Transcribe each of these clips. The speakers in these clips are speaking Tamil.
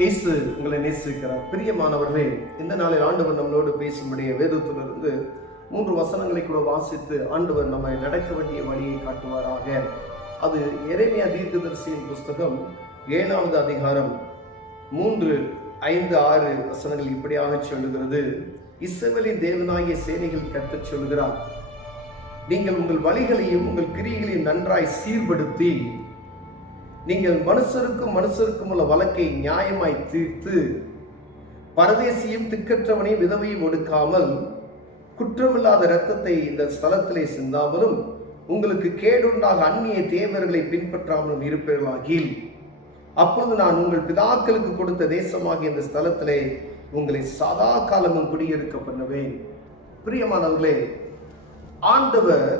இயேசு உங்களை நேசிக்கிறார். பிரியமானவர்களே, இந்த நாளில் ஆண்டவர் நம்மளோடு பேசும்படிய வேதத்திலிருந்து 3 வசனங்களை கூட வாசித்து ஆண்டவர் நம்மை நடக்க வேண்டிய வழியை காட்டுவாராக. அது எரேமியா தீர்க்கதரிசியின் புஸ்தகம் 7வது அதிகாரம் 3, 5, 6 வசனங்கள் இப்படியாக சொல்லுகிறது. இஸ்ரவேலின் தேவனாகிய சேனைகள் கர்த்தர் சொல்கிறார், நீங்கள் உங்கள் வழிகளையும் உங்கள் கிரியைகளையும் நன்றாய் சீர்படுத்தி நீங்கள் மனுஷருக்கும் உள்ள வழக்கை நியாயமாய் தீர்த்து பரதேசியும் திக்கற்றவனையும் விதவையும் ஒடுக்காமல் குற்றமில்லாத இரத்தத்தை இந்த ஸ்தலத்திலே சிந்தாமலும் உங்களுக்கு கேடுண்டாக அந்நிய தேவர்களை பின்பற்றாமலும் இருப்பீர்களாகில் அப்பொழுது நான் உங்கள் பிதாக்களுக்கு கொடுத்த தேசமாகிய இந்த ஸ்தலத்திலே உங்களை சதா காலமும் குடியிருக்க பண்ணுவேன். பிரியமானவர்களே, ஆண்டவர்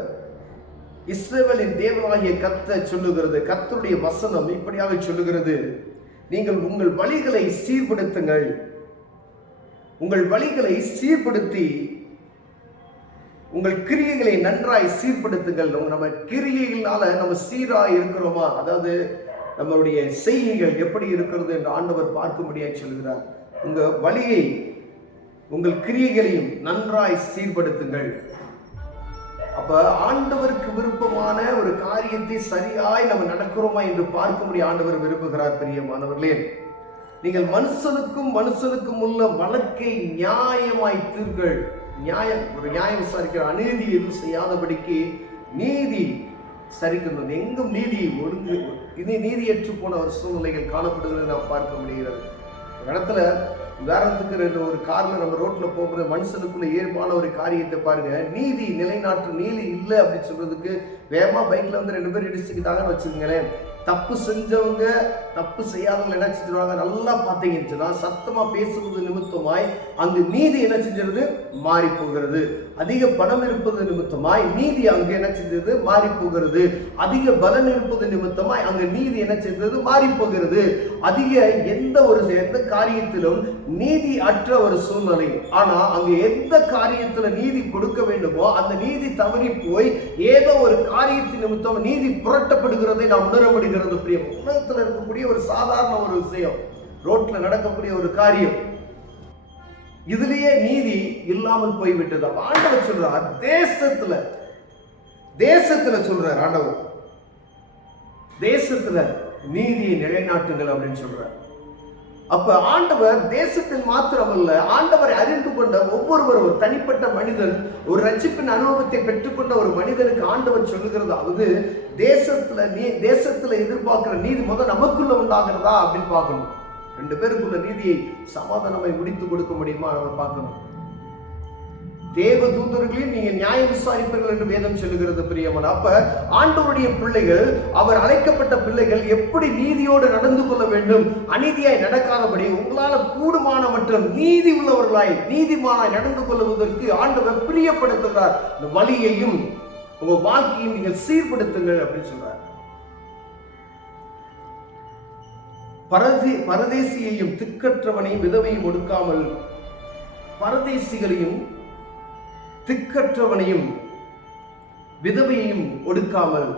இஸ்ரவேலின் தேவனாகிய கர்த்தர் சொல்லுகிறது, கர்த்தருடைய வசனம் இப்படியாக சொல்லுகிறது, நீங்கள் உங்கள் வழிகளை சீர்படுத்துங்கள். உங்கள் வழிகளை சீர்படுத்தி உங்கள் கிரியைகளை நன்றாய் சீர்படுத்துங்கள். நம்ம கிரியைகளால நம்ம சீராய் இருக்கிறோமா, அதாவது நம்மளுடைய செய்கைகள் எப்படி இருக்கிறது என்று ஆண்டவர் பார்க்கும்படியாக சொல்கிறார். உங்க வழியை உங்கள் கிரியைகளையும் நன்றாய் சீர்படுத்துங்கள். அப்ப ஆண்டவருக்கு விருப்பமான ஒரு காரியத்தை சரியாய் நம்ம நடக்கிறோமா என்று பார்க்கும்படி ஆண்டவர் விரும்புகிறார். பிரியமானவர்களே, நீங்கள் மனுஷனுக்கும் உள்ள வழக்கை நியாயமாய் தீர்கள். ஒரு நியாயம் விசாரிக்கிற அநீதி எதுவும் செய்யாதபடிக்கு நீதி சரிக்கணும். எங்கும் நீதி ஒழுங்கு நீதியற்று போன ஒரு சூழ்நிலைகள் காணப்படுகிறது நாம் பார்க்க முடிகிறது. ஒரு இடத்துல உதாரணத்துக்கு ஒரு கார்ல நம்ம ரோட்ல போகிற மனுஷனுக்குள்ள இயல்பான ஒரு காரியத்தை பாருங்க. நீதி நிலைநாட்டு நீதி இல்லை அப்படின்னு சொல்றதுக்கு வேகமா பைக்ல வந்து 2 பேர் இடிச்சுக்கிட்டாங்கன்னு வச்சுக்கோங்களேன். தப்பு செஞ்சவங்க தப்பு செய்யாதவங்க என்ன செஞ்சிருவாங்க, நல்லா பார்த்தீங்கன்னா சத்தமா பேசுவது நிமித்தமாய் அங்கு நீதி என்ன செஞ்சிருது, மாறி போகிறது. அதிக பணம் இருப்பது நிமித்தமாய் நீதி அங்கு என்ன செஞ்சது, மாறி போகிறது. அதிக பலன் இருப்பது நிமித்தமாய் அங்கு நீதி என்ன செஞ்சது, மாறி போகிறது. அதிக எந்த காரியத்திலும் நீதி அற்ற ஒரு சூழ்நிலை. ஆனா அங்கு எந்த காரியத்துல நீதி கொடுக்க வேண்டுமோ அந்த நீதி தவறி போய் ஏதோ ஒரு காரியத்தின் நிமித்தம் நீதி புரட்டப்படுகிறதை நாம் உணர முடிகிறது. உலகத்தில் இருக்கக்கூடிய ஒரு சாதாரண ஒரு விஷயம், ரோட்ல நடக்கக்கூடிய ஒரு காரியம், இதுலயே நீதி இல்லாமல் போய்விட்டது. ஆண்டவர் சொல்றார், தேசத்துல சொல்றார் ஆண்டவர், தேசத்துல நீதியை நிலைநாட்டுங்கள் அப்படின்னு சொல்றார். அப்ப ஆண்டவர் தேசத்தில் மாத்திரமல்ல, ஆண்டவரை அறிந்து கொண்ட ஒவ்வொருவரும், ஒரு தனிப்பட்ட மனிதன், ஒரு ரட்சிப்பின் அனுபவத்தை பெற்றுக்கொண்ட ஒரு மனிதனுக்கு ஆண்டவர் சொல்லுகிறதாவது, தேசத்துல எதிர்பார்க்கிற நீதி முதல் நமக்குள்ள உண்டாகிறதா அப்படின்னு பார்க்கணும். 2 பேருக்குள்ள நீதியை சமாதானமாய் முடித்து கொடுக்க முடியுமா நம்ம பார்க்கணும். தேவ தூதர்களையும் நீங்க நியாயம் விசாரிப்பீர்கள் என்று வேதம் சொல்லுகிறது. பிரியமான, அப்ப ஆண்டவருடைய பிள்ளைகள், அவர் அழைக்கப்பட்ட பிள்ளைகள் எப்படி நீதியோடு நடந்து கொள்ள வேண்டும், அநீதியாய் நடக்காதபடி உங்களால கூடுமான மற்றும் நீதி உள்ளவர்களாய் நீதிமானாய் நடந்து கொள்வதற்கு ஆண்டவர் பிரியப்படுத்துகிறார். இந்த வழியையும் உங்க வாழ்க்கையும் நீங்கள் சீர்படுத்துங்கள் அப்படின்னு சொல்றார். பரதேசியையும் திக்கற்றவனையும் விதவையும் ஒடுக்காமல், பரதேசிகளையும் திக்கற்றவனையும் விதவையையும் ஒடுக்காமல்,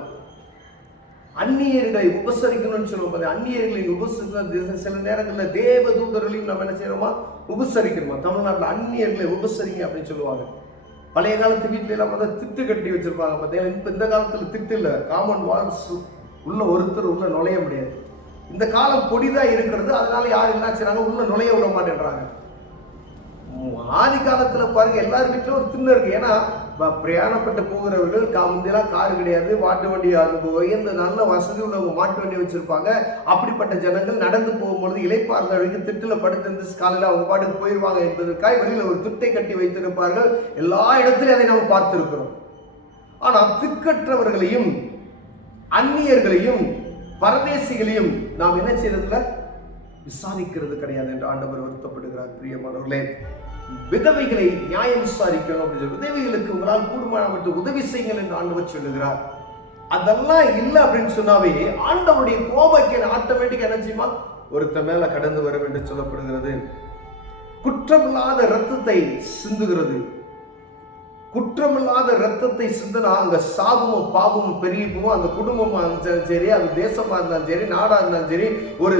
அந்நியர்களை உபசரிக்கணும்னு சொல்லுவோம். அந்நியர்களை உபசரிக்க சில நேரங்களில் தேவ தூதர்களையும் நம்ம என்ன செய்யணுமா, உபசரிக்கணுமா. தமிழ்நாட்டில் அந்நியர்களை உபசரிங்க அப்படின்னு சொல்லுவாங்க. பழைய காலத்து வீட்டுல எல்லாம் வந்து திட்டு கட்டி வச்சிருப்பாங்க பார்த்தீங்கன்னா. இப்ப இந்த காலத்துல திட்டு இல்லை, காமன் வால்ஸ் உள்ள ஒருத்தர் உள்ள நுழைய முடியாது. இந்த காலம் பொடிதா இருக்கிறது, அதனால யாரும் என்ன செய்றாங்க, உள்ள நுழைய விட மாட்டேன்றாங்க. ஆதி காலத்துல பாருங்க, எல்லார் வீட்டிலும் ஒரு திண்ணை இருக்கு. ஏன்னா பிரயாணப்பட்டு போகிறவர்கள் முந்தையெல்லாம் காரு கிடையாது, மாட்டு வண்டி அனுபவம், இந்த நல்ல வசதி உள்ளவங்க மாட்டு வண்டி வச்சிருப்பாங்க. அப்படிப்பட்ட ஜனங்கள் நடந்து போகும்பொழுது இளைப்பாறுதலுக்கு திட்டுல படுத்திருந்து காலையில் அவங்க பாட்டுக்கு போயிடுவாங்க என்பதற்காக வெளியில ஒரு திட்டை கட்டி வைத்திருப்பார்கள். எல்லா இடத்துலையும் அதை நம்ம பார்த்திருக்கிறோம். ஆனா திக்கற்றவர்களையும் அந்நியர்களையும் பரதேசிகளையும் நாம் என்ன செய்யறதுல விசாரிக்கிறது கிடையாது என்று ஆண்டவர் வருத்தப்படுகிறார். பிரியமானவர்களே, விதவைகளை நியாயம் விசாரிக்கணும் அப்படின்னு சொல்லி, விதவைகளுக்கு உங்களால் கூடுமான உதவி செய்யுங்கள் என்று ஆண்டவர் சொல்லுகிறார். அதெல்லாம் இல்லை அப்படின்னு சொன்னாவே ஆண்டவருடைய கோபத்தை ஆட்டோமேட்டிக்கா என்ன செய்யுமா, ஒருத்த மேல கடந்து வரும் என்று சொல்லப்படுகிறது. குற்றமில்லாத இரத்தத்தை சிந்துகிறது. குற்றமில்லாத ரத்தத்தை சிந்தினா அங்க சாபமும் பாவமும் பெருகி போகும். அந்த குடும்பமா இருந்தாலும் சரி, அது தேசமா இருந்தாலும் சரி, நாடா இருந்தாலும் சரி, ஒரு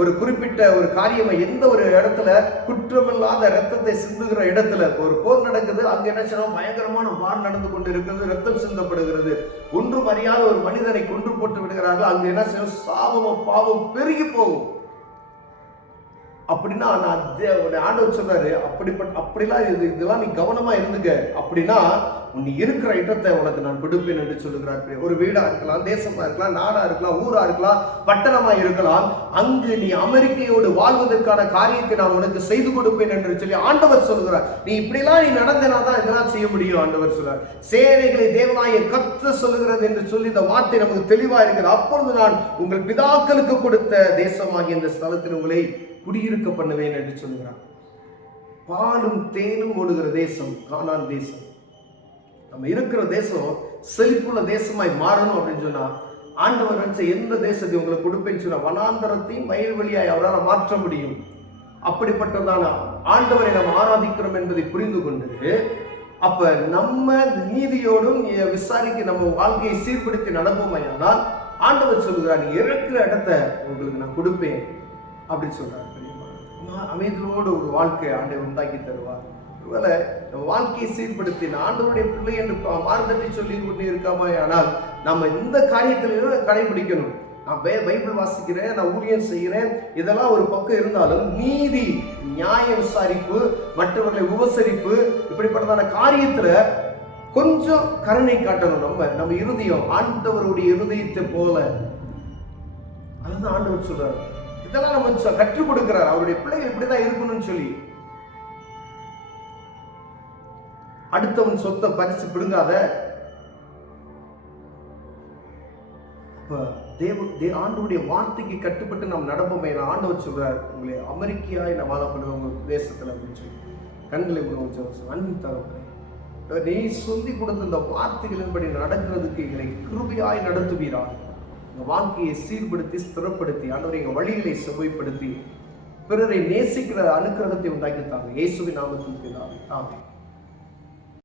ஒரு குறிப்பிட்ட ஒரு காரியமா எந்த ஒரு இடத்துல குற்றமில்லாத ரத்தத்தை சிந்துகிற இடத்துல ஒரு போர் நடக்குது, அங்க என்ன செய்யணும், பயங்கரமான வார் நடந்து கொண்டு இருக்கிறது, ரத்தம் சிந்தப்படுகிறது, ஒன்றும் அறியாத ஒரு மனிதனை கொன்று போட்டு விடுகிறார்கள், அங்க என்ன செய்யும், சாபமும் பாவம் பெருகி போகும். அப்படின்னா ஆண்டவர் சொல்றாரு, அப்படிலாம் இதெல்லாம் நீ கவனமா இருந்துக்க. அப்படின்னா நீ இருக்கிற இடத்தை உனக்கு நான் கொடுப்பேன் என்று சொல்லுகிறார். ஒரு வீடா இருக்கலாம், தேசமா இருக்கலாம், நாடா இருக்கலாம், ஊரா இருக்கலாம், பட்டணமா இருக்கலாம், அங்கு நீ அமெரிக்கையோடு வாழ்வதற்கான காரியத்தை நான் உனக்கு செய்து கொடுப்பேன் என்று சொல்லி ஆண்டவர் சொல்லுகிறார். நீ இப்படிலாம் நீ நடந்தனாதான் இதெல்லாம் செய்ய முடியும். ஆண்டவர் சொல்றார், சேனைகளை தேவனாய கர்த்தர் சொல்லுகிறது என்று சொல்லி இந்த வார்த்தை நமக்கு தெளிவா இருக்கிறது. அப்பொழுது நான் உங்கள் பிதாக்களுக்கு கொடுத்த தேசமாகிய இந்த ஸ்தலத்தில் உங்களை குடியிருக்க பண்ணுவேன் என்று சொல்லுகிறார். பாலும் தேனும் ஓடுகிற தேசம் கானான் தேசம். நம்ம இருக்கிற தேசம் செழிப்புள்ள தேசமாய் மாறணும் அப்படின்னு சொன்னா, ஆண்டவர் நினைச்ச எந்த தேசத்தை உங்களுக்கு கொடுப்பேன்னு சொன்னா, வனாந்தரத்தையும் வயல்வெளியாய் அவரால் மாற்ற முடியும். அப்படிப்பட்டதான ஆண்டவரை நம்ம ஆராதிக்கிறோம் என்பதை புரிந்து கொண்டு, அப்ப நம்ம நீதியோடும் விசாரிக்க நம்ம வாழ்க்கையை சீர்படுத்தி நடப்போமையானால், ஆண்டவர் சொல்லுகிறார், நீ இருக்கிற இடத்தை உங்களுக்கு நான் கொடுப்பேன் அப்படின்னு சொல்றாரு. அமைதியோடு ஒரு வாழ்க்கை ஆண்டவர் உண்டாக்கி தருவார். ஒருவேளை வாழ்க்கையை சீர்படுத்தி ஆண்டவருடைய பிள்ளை என்று மாறுதட்டி சொல்லி கொண்டு இருக்காமா, ஆனால் நம்ம இந்த காரியத்திலும் கடைபிடிக்கணும். நான் பைபிள் வாசிக்கிறேன், நான் ஊழியம் செய்கிறேன், இதெல்லாம் ஒரு பக்கம் இருந்தாலும் நீதி, நியாய விசாரிப்பு, மற்றவர்களை உபசரிப்பு, இப்படிப்பட்டதான காரியத்துல கொஞ்சம் கருணை காட்டணும். நம்ம இருதயம் ஆண்டவருடைய இருதயத்தை போல. அதுதான் ஆண்டவர் சொல்றாரு. இதெல்லாம் நம்ம கற்றுக் கொடுக்கிறார். அவருடைய பிள்ளைகள் இப்படிதான் இருக்கணும்னு சொல்லி. அடுத்தவன் சொத்தை பறிச்சு பிடுங்காத. ஆண்டவருடைய வார்த்தைக்கு கட்டுப்பட்டு நாம் நடப்போமே. ஆண்டவர் சொல்றார், உங்களை அமெரிக்கையாய் நான் வாழப்படுவேன் உங்க தேசத்துல அப்படின்னு சொல்லி. கண்களை அன்பின் தகப்பனே, நீ சொல்லி கொடுத்த இந்த வார்த்தைகளின்படி நடக்கிறதுக்கு எங்களை கிருபையாய் நடத்துவீராக. எங்கள் வாழ்க்கையை சீர்படுத்தி ஸ்திரப்படுத்தி ஆண்டவரை எங்கள் வழிகளை செவ்வாய்ப்படுத்தி பிறரை நேசிக்கிற அனுக்கிரகத்தை உண்டாக்கித்தாங்க. இயேசுவின் நாமத்தில் பிதாவே, ஆமென்.